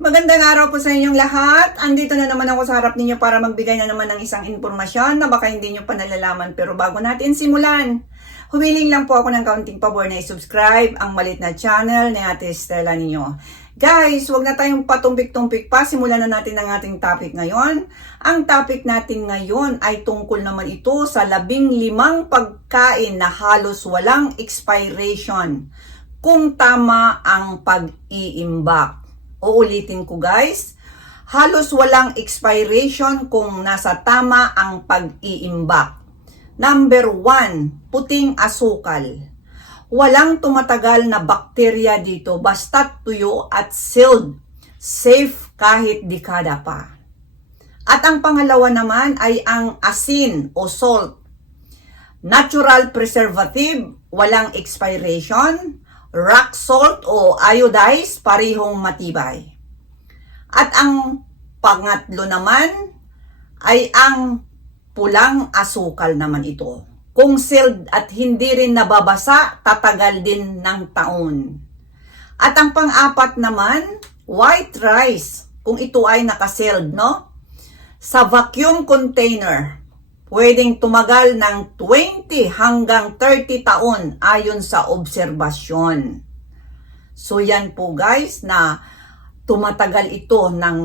Magandang araw po sa inyong lahat. Andito na naman ako sa harap ninyo para magbigay na naman ng isang impormasyon na baka hindi nyo pa nalalaman. Pero bago natin simulan, humiling lang po ako ng kaunting pabor na i-subscribe ang malit na channel ni Ate Stella ninyo. Guys, wag na tayong patumpik-tumpik pa. Simulan na natin ang ating topic ngayon. Ang topic natin ngayon ay tungkol naman ito sa labing limang pagkain na halos walang expiration kung tama ang pag-iimbak. Uulitin ko guys, halos walang expiration kung nasa tama ang pag-iimbak. Number one, puting asukal. Walang tumatagal na bakterya dito basta tuyo at sealed. Safe kahit dekada pa. At ang pangalawa naman ay ang asin o salt. Natural preservative, walang expiration. Rock salt o iodized, parihong matibay. At ang pangatlo naman ay ang pulang asukal naman ito. Kung sealed at hindi rin nababasa, tatagal din ng taon. At ang pang-apat naman, white rice, kung ito ay nakasealed, no? Sa vacuum container, pwedeng tumagal ng 20 hanggang 30 taon ayon sa obserbasyon. So yan po guys na tumatagal ito ng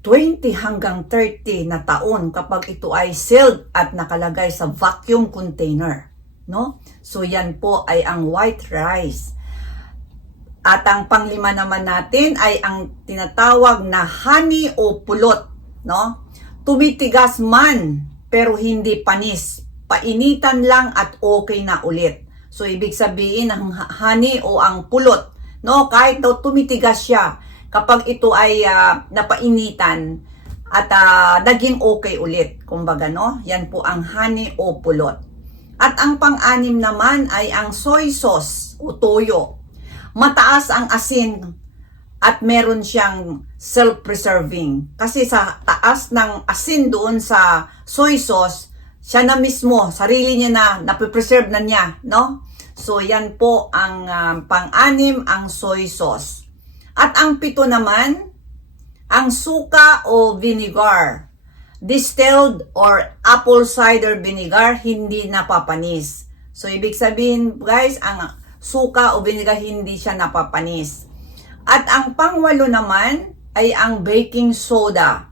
20 hanggang 30 na taon kapag ito ay sealed at nakalagay sa vacuum container. No? So yan po ay ang white rice. At ang panglima naman natin ay ang tinatawag na honey o pulot. No? Tumitigas man pero hindi panis. Painitan lang at okay na ulit. So ibig sabihin ang honey o ang pulot, no, kahit daw tumitigas siya, kapag ito ay ah, napainitan at ah, naging okay ulit, kumbaga no, yan po ang honey o pulot. At ang pang-anim naman ay ang soy sauce o toyo. Mataas ang asin at meron siyang self-preserving. Kasi sa taas ng asin doon sa soy sauce, siya na mismo, sarili niya na, napipreserve na niya, no? So, yan po ang ah, pang-anim, ang soy sauce. At ang pito naman, ang suka o vinegar. Distilled or apple cider vinegar, hindi napapanis. So, ibig sabihin, guys, ang suka o vinegar, hindi siya napapanis. At ang pangwalo naman ay ang baking soda.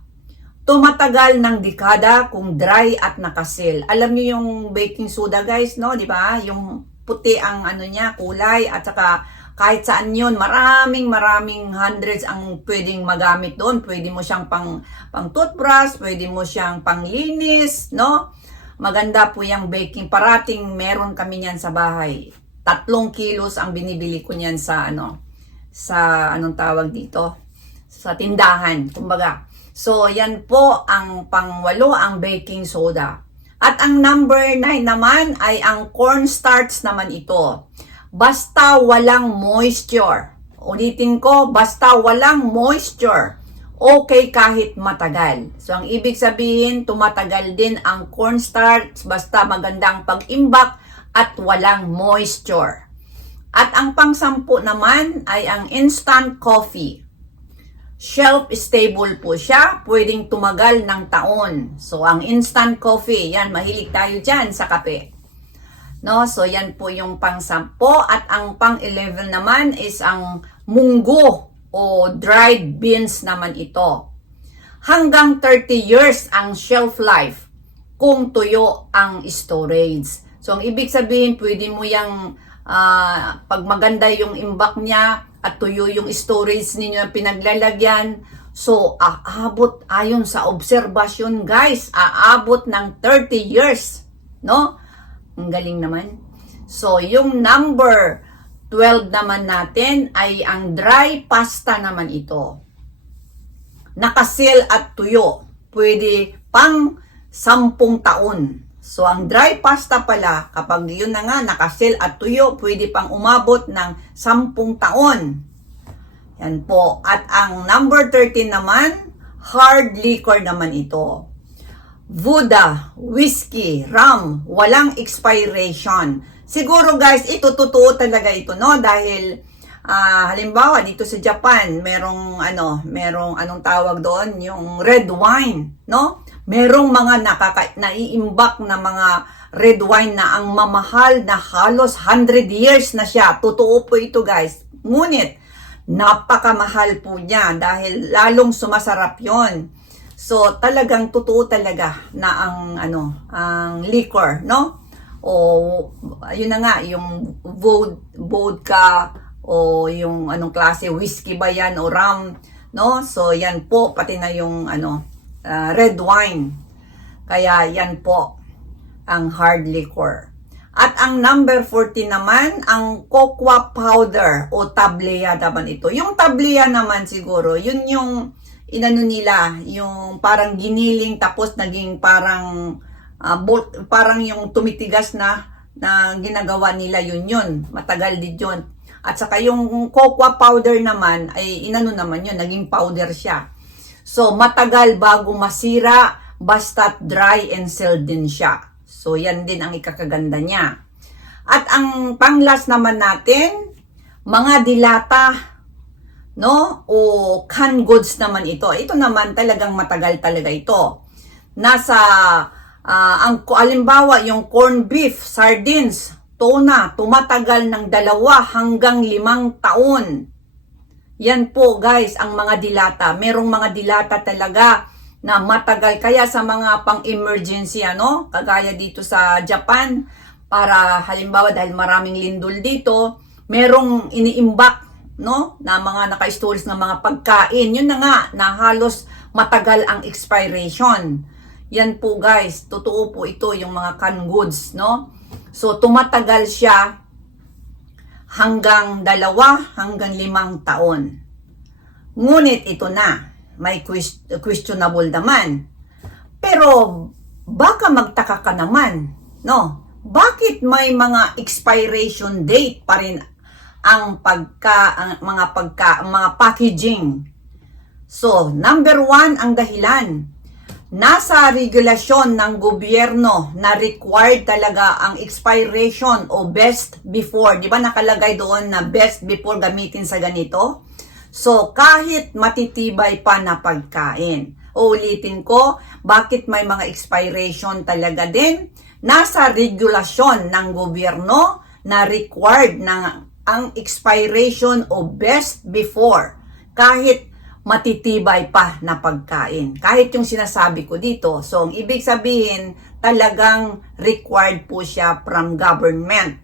Tumatagal ng dekada kung dry at nakasil. Alam niyo yung baking soda guys, no? Di ba? Yung puti ang ano niya, kulay at saka kahit saan yun, maraming maraming hundreds ang pwedeng magamit doon. Pwede mo siyang pang, pang toothbrush, pwede mo siyang panglinis, no? Maganda po yung baking. Parating meron kami niyan sa bahay. Tatlong kilos ang binibili ko niyan sa ano, sa anong tawag dito, sa tindahan, kumbaga. So, yan po ang pangwalo, ang baking soda. At ang number 9 naman ay ang cornstarch naman ito. Basta walang moisture. Ulitin ko, basta walang moisture. Okay kahit matagal. So, ang ibig sabihin, tumatagal din ang cornstarch basta magandang pag-imbak at walang moisture. At ang pangsampu naman ay ang instant coffee. Shelf stable po siya, pwedeng tumagal ng taon. So, ang instant coffee, yan, mahilig tayo dyan sa kape. No, so yan po yung pang-sampo at ang pang-11 naman is ang munggo o dried beans naman ito. Hanggang 30 years ang shelf life kung tuyo ang storage. So, ang ibig sabihin, pwede mo yung ah, pag maganda yung imbak niya at tuyo yung storage ninyo na pinaglalagyan, so aabot ayon sa obserbasyon guys, aabot ng 30 years, no? Ang galing naman. So, yung number 12 naman natin ay ang dry pasta naman ito. Nakasil at tuyo. Pwede pang 10 taon. So, ang dry pasta pala, kapag yun na nga, nakasil at tuyo, pwede pang umabot ng 10 taon. Yan po. At ang number 13 naman, hard liquor naman ito. Buddha, whiskey, rum, walang expiration. Siguro guys, ito totoo talaga ito, no? Dahil Ah, halimbawa dito sa Japan, merong ano, merong anong tawag doon, yung red wine, no? Merong mga nakaka naiimbak na mga red wine na ang mamahal na halos 100 years na siya. Totoo po ito, guys. Ngunit napakamahal po niya dahil lalong sumasarap 'yon. So, talagang totoo talaga na ang ano, ang liquor, no? O yun na nga, yung vod, vodka o yung anong klase whiskey ba yan o rum, no? So, yan po pati na yung ano, ah, red wine. Kaya yan po ang hard liquor. At ang number 14 naman, ang cocoa powder o tableya naman ito. Yung tableya naman siguro, yun yung inano nila, yung parang giniling tapos naging parang ah, bol- parang yung tumitigas na na ginagawa nila yun yun. Matagal din yun. At saka yung cocoa powder naman ay inano naman yun, naging powder siya. So matagal bago masira basta't dry and sealed din siya. So yan din ang ikakaganda niya. At ang panglas naman natin, mga dilata, no? O canned goods naman ito. Ito naman talagang matagal talaga ito. Nasa ah, ang alimbawa yung corned beef, sardines, tuna, tumatagal ng dalawa hanggang limang taon. Yan po guys, ang mga dilata. Merong mga dilata talaga na matagal. Kaya sa mga pang-emergency, ano, kagaya dito sa Japan, para halimbawa dahil maraming lindol dito, merong iniimbak, no, na mga naka-stories ng mga pagkain. Yun na nga, na halos matagal ang expiration. Yan po guys, totoo po ito yung mga canned goods, no? So tumatagal siya hanggang dalawa hanggang limang taon. Ngunit ito na, may ques- questionable naman. Pero baka magtaka ka naman, no? Bakit may mga expiration date pa rin ang pagka ang mga pagka mga packaging? So, number one ang dahilan. Nasa regulasyon ng gobyerno na required talaga ang expiration o best before. Di ba nakalagay doon na best before gamitin sa ganito? So, kahit matitibay pa na pagkain. Uulitin ko, bakit may mga expiration talaga din? Nasa regulasyon ng gobyerno na required ng ang expiration o best before. Kahit matitibay pa na pagkain. Kahit yung sinasabi ko dito. So, ang ibig sabihin, talagang required po siya from government.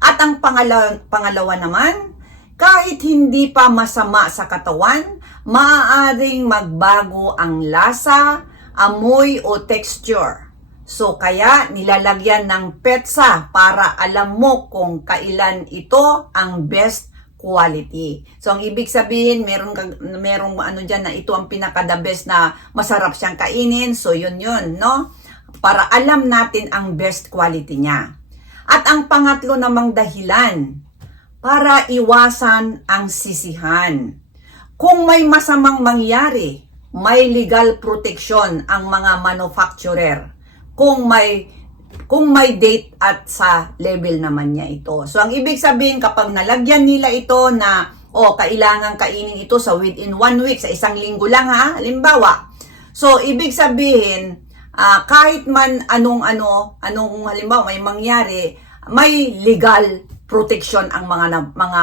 At ang pangalawa, pangalawa naman, kahit hindi pa masama sa katawan, maaaring magbago ang lasa, amoy o texture. So kaya nilalagyan ng petsa para alam mo kung kailan ito ang best quality. So ang ibig sabihin, meron kag- merong ano diyan na ito ang pinaka the best na masarap siyang kainin. So yun yun, no? Para alam natin ang best quality niya. At ang pangatlo namang dahilan, para iwasan ang sisihan. Kung may masamang mangyari, may legal protection ang mga manufacturer. Kung may kung may date at sa level naman niya ito. So ang ibig sabihin kapag nalagyan nila ito na o kailangan kainin ito sa within one week sa isang linggo lang ha, halimbawa. So ibig sabihin ah, kahit man anong ano, anong halimbawa may mangyari, may legal protection ang mga mga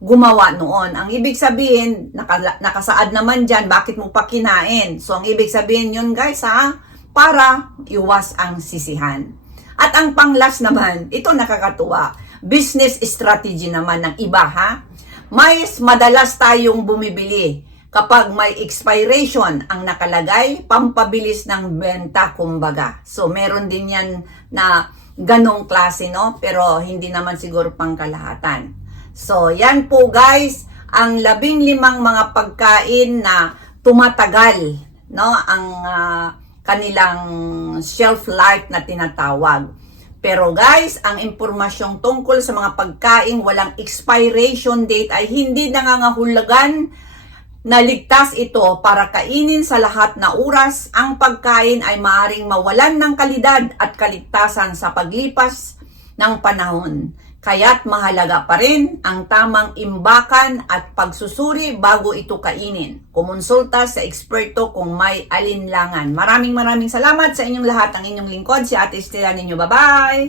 gumawa noon. Ang ibig sabihin, naka, nakasaad naman diyan bakit mo pa kinain. So ang ibig sabihin yun guys ha, para iwas ang sisihan. At ang panglas naman, ito nakakatuwa. Business strategy naman ng iba ha. Mais madalas tayong bumibili kapag may expiration ang nakalagay, pampabilis ng benta kumbaga. So meron din yan na ganong klase no, pero hindi naman siguro pangkalahatan. So yan po guys, ang labing limang mga pagkain na tumatagal no, ang ah, kanilang shelf life na tinatawag. Pero guys, ang impormasyong tungkol sa mga pagkain walang expiration date ay hindi nangangahulugan na ligtas ito para kainin sa lahat na oras. Ang pagkain ay maaring mawalan ng kalidad at kaligtasan sa paglipas ng panahon. Kaya't mahalaga pa rin ang tamang imbakan at pagsusuri bago ito kainin. Kumonsulta sa eksperto kung may alinlangan. Maraming maraming salamat sa inyong lahat. Ang inyong lingkod, si Ate Estela ninyo. Bye-bye!